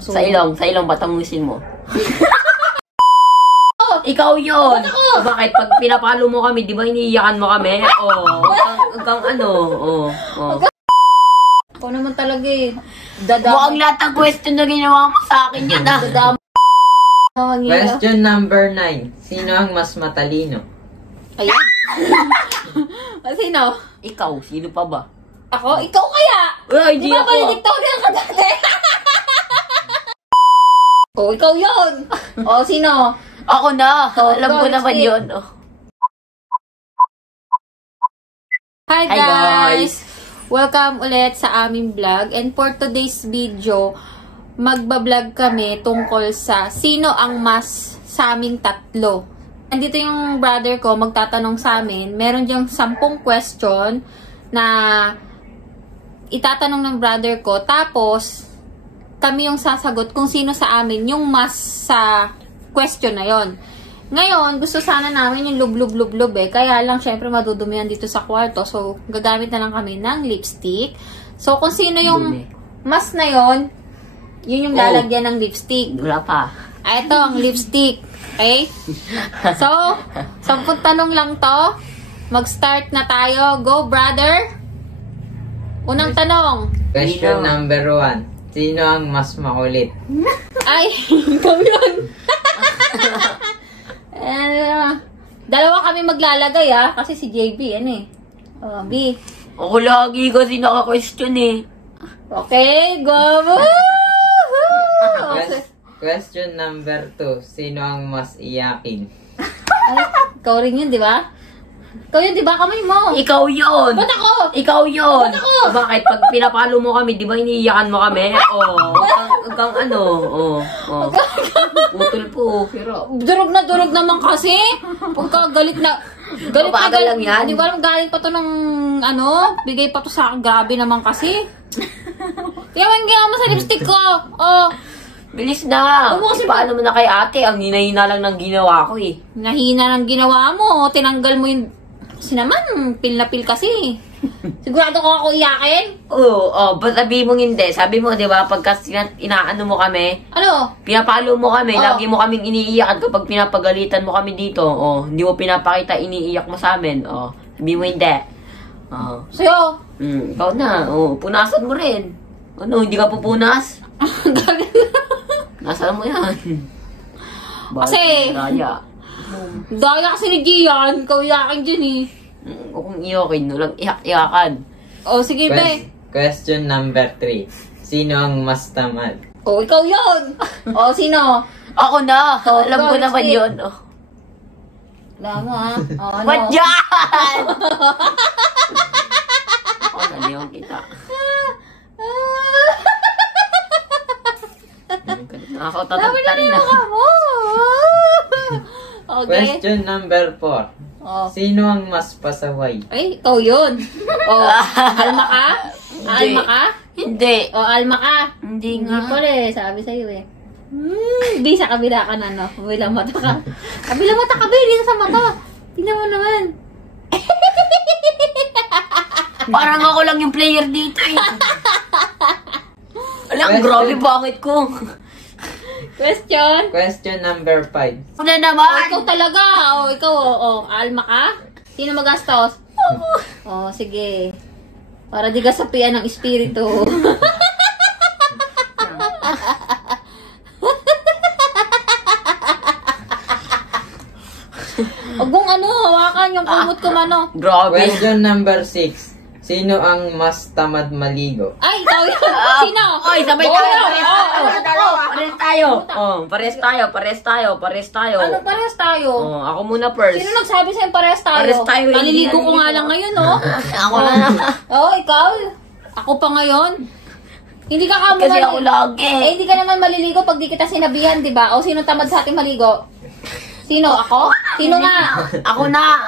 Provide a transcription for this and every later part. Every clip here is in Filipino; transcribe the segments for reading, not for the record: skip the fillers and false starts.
Sa ilong, patamusin mo. Ikaw yun! Bakit? Pag pinapalo mo kami, di ba iniiyakan mo kami? Hanggang ano, Ako naman talaga eh. Mukhang lahat ng question na ginawa mo sa akin yan ah. Question number 9. Sino ang mas matalino? Ayan. Sino? Ikaw, sino pa ba? Ako? Ikaw kaya? Ay, hindi Di ba ako. valedictorian ka dati? Ikaw yun. Sino? Ako na. Alam ko go, naman skip. yun. Hi Hi, guys! Welcome ulit sa aming vlog. And for today's video, magbablog kami tungkol sa sino ang mas sa aming tatlo. Andito yung brother ko magtatanong sa amin. Meron diyang 10 question na itatanong ng brother ko. Tapos, kami yung sasagot kung sino sa amin yung mas sa question na yon. Ngayon, gusto sana namin yung lub-lub-lub-lub eh. Kaya lang, syempre, madudumihan dito sa kwarto. So, gagamit na lang kami ng lipstick. So, kung sino yung mas na yon, yun yung lalagyan ng lipstick. Wala pa. Ito ang lipstick. Okay? So, 10 tanong lang to. Mag-start na tayo. Go, brother! Unang tanong. Question number 1. Sino ang mas makulit? Ay, ikaw yun. Dalawa kami maglalagay kasi si JB, B. Ako lagi kasi naka-question eh. Okay, go! Question number 2. Sino ang mas iyakin? Ay, ikaw rin yun, di ba? Ikaw yun, di ba? Kamay mo. Ikaw yun! Ba't ako? Ikaw yun! Ba't ako? Bakit? Pag pinapalo mo kami, di ba iniiyakan mo kami? Hanggang ano, putol po. Pero, Durog naman kasi. Pagka galit na Mabagal lang yan. Hindi ko alam, galing pa to ng bigay pa to sa akin. Grabe naman kasi. Kaya man ginawa mo sa lipstick ko. bilis na. Paano mo na kay ate? Ang hinahina lang ng ginawa ko eh. Nahina ng ginawa mo. Tinanggal mo yung... Kasi naman, pil na pil kasi. Sigurado ko ako iyakin? Ba't sabi mong hindi? Sabi mo, di ba, pagka inaano mo kami, Ano? pinapalo mo kami, lagi mo kaming iniiyakan kapag pinapagalitan mo kami dito. Hindi mo pinapakita, iniiyak mo sa amin. Sabi mo hindi. Sa'yo? Ikaw na. Punasan mo rin. Ano, hindi ka pupunas? Nasaan mo yan? Kasi, daya kasi ni Gian, ikaw iyakin dyan eh. Kung iyakin, walang iyak-iyakan. Sige, be. Question number 3. Sino ang mas tamad? Ikaw yun. Sino? Ako na. Alam ko go, naman skip. yun. Alam mo ano? Ba't yan? Ako na, liyaw kita. Nakakatatakot na rin Okay. Question number 4. Sino ang mas pasaway? Ay, ikaw yun. Alma ka? Alma ka? Hindi. Alma ka? Hindi Hindi nga. pa rin, sabi sa'yo eh. Di sa kabila ka na, kabilang mata ka. Kabilang mata ka, dito sa mata. Tingnan mo naman. Parang ako lang yung player dito eh. Alam, grabe bakit ko. Question number 5. Una naman. Ikaw talaga. Ikaw, alma ka? Sino magastos? Sige. Para di gasapian ng espiritu. Huwag mong hawakan yung kumot ko Grabe. Question number 6. Sino ang mas tamad maligo? Ay, ikaw yun. Sino? Oy, sabay tayo. Pares tayo. Ano, parehas tayo? Ako muna first. Sino nagsabi sa'yo parehas tayo? Parehas tayo. Naliligo ko nga lang ngayon, Ako na naman. Ikaw. Ako pa ngayon. Hindi ka Kasi ako lagi. hindi ka naman maliligo pag di kita sinabihan, di ba? Sino tamad sa ating maligo? Sino? Ako? Sino nga? Ako na.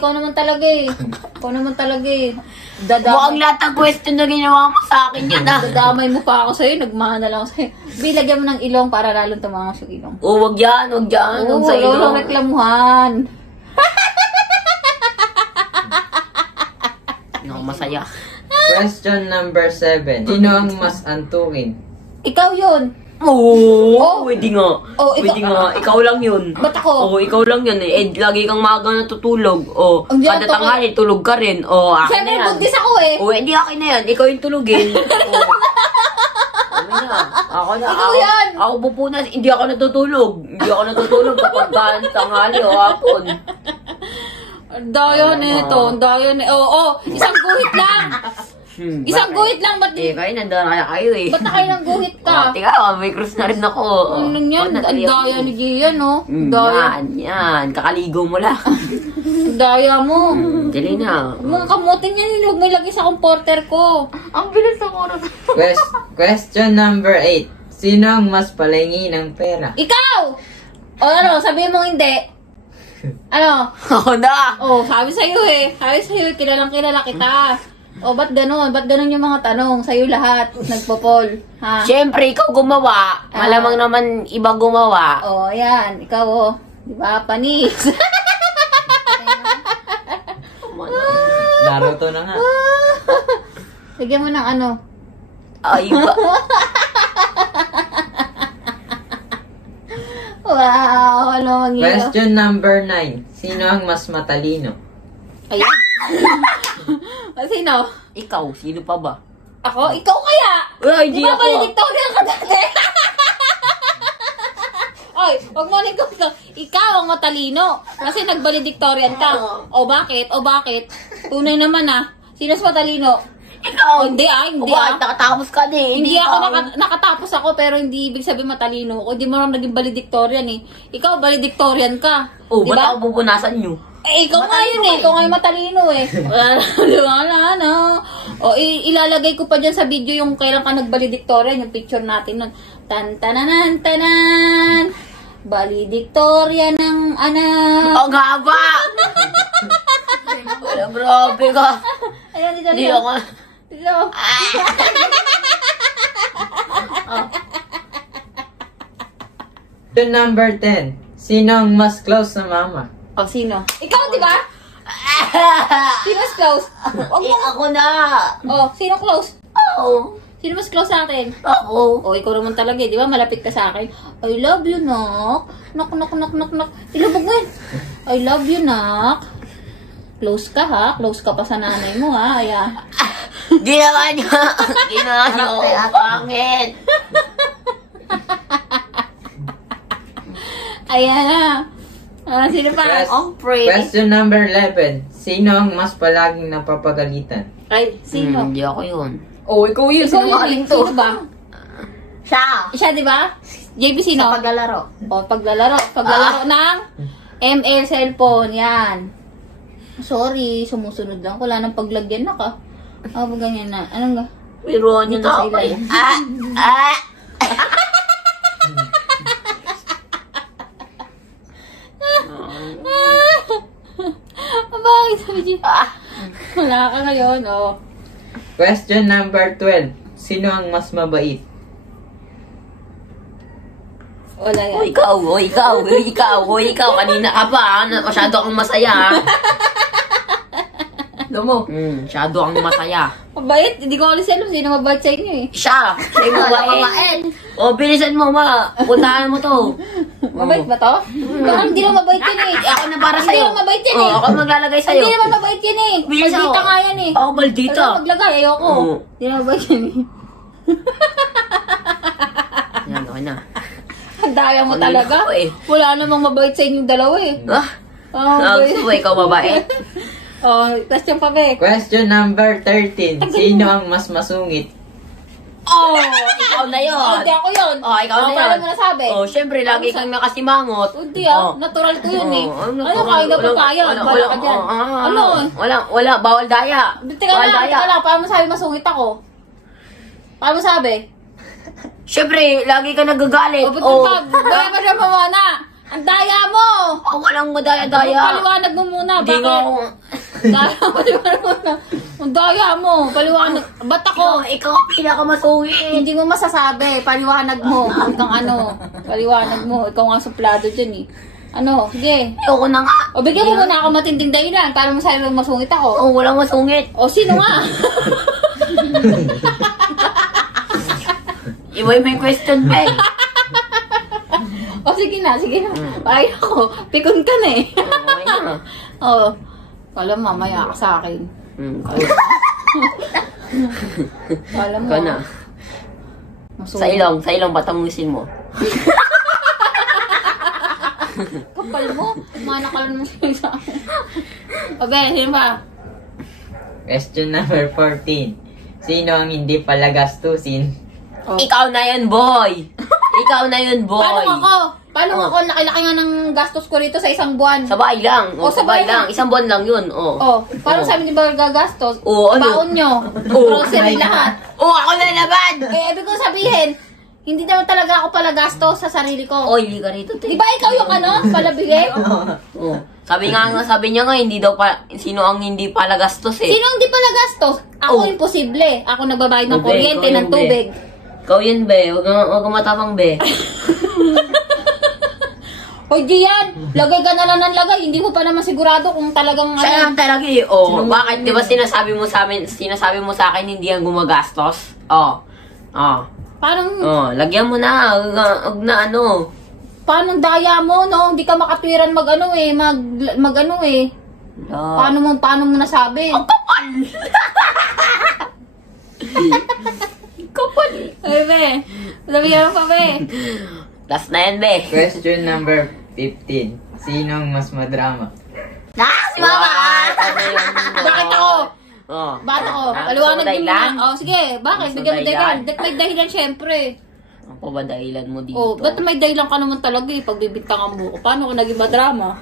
Ikaw naman talaga eh. Mukhang lahat ng question na ginawa mo sa akin yan Dadamay mo pa ako sa'yo. Nagmahal na lang ako sa'yo. Bilagyan mo ng ilong para lalong tumangos yung ilong. Wag yan. Wag sa ilong. Walang reklamuhan. Masaya. Question number 7. Sino ang mas antukin? Ikaw yun. Oo, pwede nga. Oh, Pwede nga. Ikaw lang yun. Ba't ako? Oo, ikaw lang yun eh. Lagi kang maaga natutulog. O, Hindi kada ako- tanghali, tulog ka rin. O, akin Siyempre, na yan. buntis ako eh. O, hindi akin na yan. Ikaw yung tulugin. O. Ano na? Ako na. Ikaw yan. Ako pupunas. Hindi ako natutulog. Hindi ako natutulog kapag tanghali o hapon. Ang daya nito, ang daya na. Oo, isang guhit lang. Isang guhit lang, ba't Eh, kayo nandun kaya kayo eh. ba't na kayo ng guhit ka? Tika, may cruise na rin ako. Ano yan? Ang daya ni Gian, no? Ang daya. Yan. Kakaligo mo lang. Ang daya mo. Dali na. Mga kamutin yan, huwag mo ilagay sa comporter ko. Ang bilis ng oras. Question number 8. Sino ang mas palingi ng pera? Ikaw! O ano, sabihin mo hindi. Ano? Ako na. Oh, sabi sa'yo eh. Sabi sa'yo, kilalang kilala kita. O, ba't ganun? Ba't ganun yung mga tanong? Sa'yo lahat, nagpo-poll. Ha? Siyempre, ikaw gumawa. Malamang naman iba gumawa. O, ayan. Ikaw, oh. Di ba? Panis. Naruto na nga. Lagyan mo ng ano. Ay, ba? Wow, ano mangyayari? Question number 9. Sino ang mas matalino? Ayan. Sino? Ikaw, sino pa ba? Ako? Ikaw kaya? Ay, Di hindi ba ako. valedictorian ka dati? Oy, wag mo nang ikaw. Ikaw ang matalino. Kasi nag-valedictorian ka. O bakit? O bakit? Tunay naman ah. Sino mas matalino? Ikaw. Hindi O bakit nakatapos ka din? Hindi ako nakatapos ako pero hindi ibig sabihin matalino. O di mo rin naging valedictorian eh. Ikaw valedictorian ka. Oh, Di ba't ba? ako pupunasan nyo? Eh, ikaw nga yun eh. Ikaw nga yung matalino eh. Wala na. O, ilalagay ko pa dyan sa video yung kailan ka nag-valedictorian, yung picture natin nun. Tan-tananan, tanan. Valedictorian ng anak. Ang haba! Wala, grabe ka. Ayan, dito. Hindi ako. Dito. Question number 10. Sino ang mas close sa mama? O, sino? Ikaw, di ba? Sino mas close? Ako na. O, sino close? Oo. Sino mas close sa akin? Ako. O, ikaw naman talaga, di ba? Malapit ka sa akin. I love you, nak. Nak. Ilubog mo yan. I love you, nak. Close ka, ha? Close ka pa sa nanay mo, ha? Ayan. Ginawa niya. Ginawa niya. Pangit. Ayan, ha? Sino pa? Ang pretty. Question number 11. Sino ang mas palaging napapagalitan? Ay, sino? Hindi ako yun. Oh, ikaw yun. Sinungaling to. Sino ba? Siya. Siya, di ba? JB, sino? Sa paglalaro. O, paglalaro. Paglalaro ng ML cellphone. Yan. Sorry, sumusunod lang. Wala nang paglagyan na ka. O, ganyan na. Anong ga? Biruan niyo Dito na sa ako. ilalim. Bakit sabi niya? Wala ka ngayon, oh. Question number 12. Sino ang mas mabait? Wala yan. O ikaw. Kanina ka pa, masyado kang masaya. Alam mo, Masyado kang masaya. mabait. Hindi ko alis alam sino mabait sa inyo eh. Siya mabait. O, bilisan mo, puntahan mo to. Mabait ba to? Ikaw hindi naman mabait yan eh. Ako na para Hindi sa'yo. naman mabait yan O, eh. ako maglalagay sa'yo. Hindi naman mabait yan eh. Bilis Maldita ako. nga yan eh. Ako maldita. Ikaw maglagay, ayoko. Oo. Hindi naman mabait yan eh. Yan, okay na. Ang daya mo Kanina talaga. ako eh. Wala namang mabait sa inyong dalawa eh. Gusto mo ikaw mabait? Oh, question pa be. Question number 13. Sino ang mas masungit? Oh, ikaw na yun. Oh, hindi ako yun. Oh, ikaw na yun. Paano mo nasabi? Oh, syempre, lagi kang nakasimangot. Hindi natural ko yun eh. Oh, Ano, kaya na ba kaya? Bala ka dyan. Ano? Wala, bawal daya. Teka lang, paano mo sabi masungit ako? Paano mo sabi? Syempre, lagi ka nagagalit. O, ba't gaya ba naman muna? Ang daya mo! Walang madaya-daya. Paliwanag mo muna, Hindi nga ako. Daya mo, paliwanag mo na. Ang daya mo, paliwanag. Ba't ako? Ikaw ang pinakamasungit. Hindi mo masasabi, paliwanag mo. Hanggang ano, paliwanag mo. Ikaw nga suplado dyan eh. Ano, sige. Ayoko na nga. O, bigyan mo muna ako matinding dahilan para masabi mo masungit ako. Oh, walang masungit. O, sino nga? Iba yung may question pa eh. O, sige na. Ay, ako. Pikon ka na eh. Okay na. Oo. Alam, mamaya ka sa akin. Alam mo. Ikaw na. Sa ilong, patangusin mo. Kapal mo. Mana ka lang naman sa akin. Obe, sino ba? Question number 14. Sino ang hindi pala gastusin? Oh. Ikaw na yun, boy! Ikaw na yun, boy! Paano ako? Laki-laki nga ng gastos ko rito sa isang buwan. Sa bahay lang. O, sa bahay lang. Isang buwan lang yun. Parang sabi ni ba gagastos? Oo, ano? Baon nyo. Grocery lahat. Ako na naman! Ibig kong sabihin, hindi naman talaga ako pala gastos sa sarili ko. Oy, hindi ka rito, te. Di ba ikaw yung palabigay? Sabi niya nga, hindi daw pa, sino ang hindi pala gastos eh. Sino hindi pala gastos? Ako imposible. Ako nagbabayad ng kuryente, ng tubig. Ikaw yun, be. Huwag kang matapang, be. Hoy, Gian, lagay ka na lang ng lagay. Hindi mo pa naman sigurado kung talagang Siya lang talaga eh. Bakit? Di ba sinasabi mo sa akin, hindi yan gumagastos? Parang, Lagyan mo na. Huwag na ano. paano daya mo, no? Hindi ka makatwiran mag-ano eh. Mag-ano eh. Paano mo nasabi? Ang kapal! Kapal. Ay, be. Sabihan mo pa, be. Last na yan, be. Question number 15. Sino ang mas madrama? Si Mama! Bakit ako? Bakit ako? Paliwanag din mo dahilan? na. Sige, bakit? Gusto Bigyan mo dahilan. dahilan? May dahilan, syempre. Ang pa ba dahilan mo dito? Ba't may dahilan ka naman talaga eh, pag bibintangan mo ko? Paano ko naging madrama?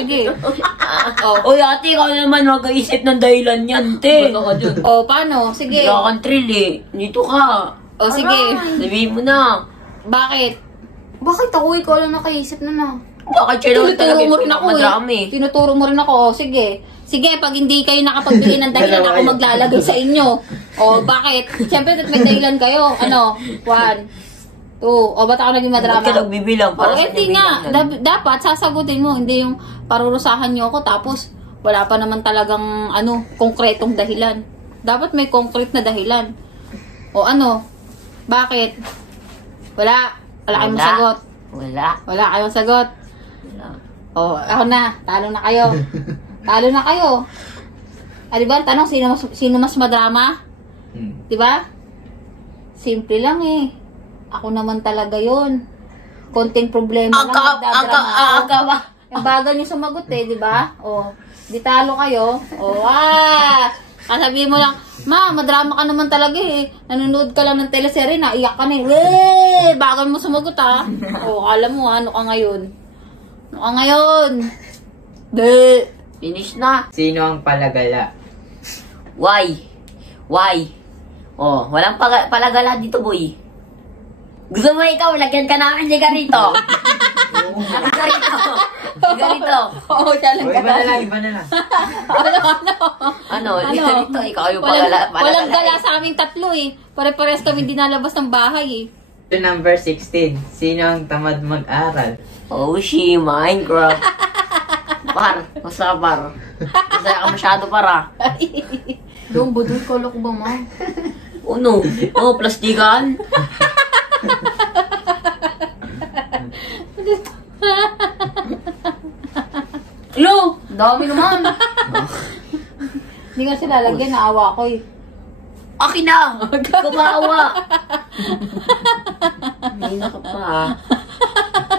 Sige. Uy, ate, ikaw naman mag-iisip ng dahilan yan, te. Paano? Sige. Wala kang thrill eh. Dito ka. Sige. Sabihin mo na. Bakit? Bakit ako? Ikaw lang nakaisip na na. Bakit siya naman talaga Tinuturo mo rin ako madrama eh. Tinuturo mo rin ako. Sige. Sige, pag hindi kayo nakapagbigay ng dahilan, ako maglalagay sa inyo. Bakit? Siyempre, may dahilan kayo. 1, 2. Ba't ako naging madrama? Ba't ka nagbibilang? Hindi nga. Dapat, sasagutin mo. Hindi yung parurusahan nyo ako, tapos wala pa naman talagang, konkretong dahilan. Dapat may concrete na dahilan. Bakit? Wala kayong masagot. Wala kayong sagot. Ako na. Talo na kayo. Talo na kayo. Diba? Tanong, sino mas madrama? Diba? Simple lang eh. Ako naman talaga yon. Konting problema lang. Nagdadrama ako. Yung bagal nyo sumagot eh, diba? Di talo kayo. Sabihin mo lang, ma, madrama ka naman talaga eh. Nanonood ka lang ng teleserye, naiyak ka na eh. Bagal mo sumagot ah. Alam mo ano ka ngayon? Finish na. Sino ang palagala? Why? Walang palagala dito, boy. Gusto mo ikaw, lagyan ka namin sigarito. Sigarito. Iba na lang. Sigarito, ikaw yung palagala. Walang gala sa aming tatlo eh. Pare-pares kami dinalabas ng bahay eh. Number 16. Sino ang tamad mag-aral? Minecraft. Masaya ka masyado para. Yung budol ko ko ba, ma? Plastikan. Dami naman. Hindi nga sila lagyan, naawa ko eh. Akin na! Kumawa! Hindi na ka pa.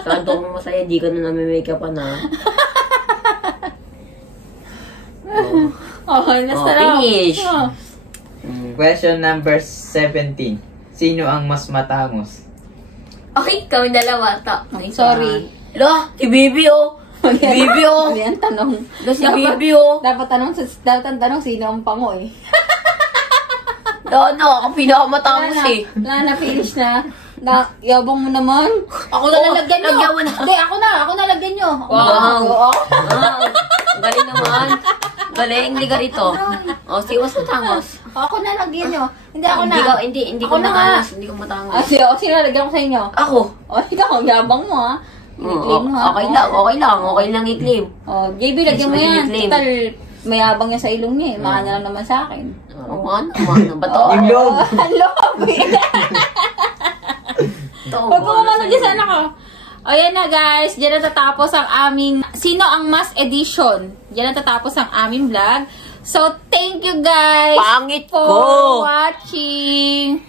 Sarado kong masaya, di ka na nami-makeupan na. Finish! Question number 17. Sino ang mas matangos? Okay, kami dalawa. Sorry. Si Bibi Hindi ang tanong. Si Bibi Dapat ang tanong sino ang pango eh. Ako pinakamatangos eh. Finish na. Yabang mo naman. Ako na lalagyan nyo. Lagyan mo na. Hindi, ako na lagyan nyo. Wow. Ang galing naman. Galing, liga rito. Si mas matangos. Ako na lagyan nyo. Hindi ako na. Hindi ko matangos. Hindi ko matangos. Sino lagyan ko sa inyo? Ako. Ikaw, yabang mo ha. I-claim mo ha. Okay lang i-claim. JB, lagyan mo yan. I-claim. Total, mayabang yan sa ilong niya eh. Mahal na lang naman sa akin. Oo, ano ba to? Yung loob. Ang loob eh. Huwag ko mamano dyan sa anak ko. O yan na guys, diyan natatapos ang aming Sino ang Mas Edition. Diyan natatapos ang aming vlog. So, thank you guys Pangit for ko! watching.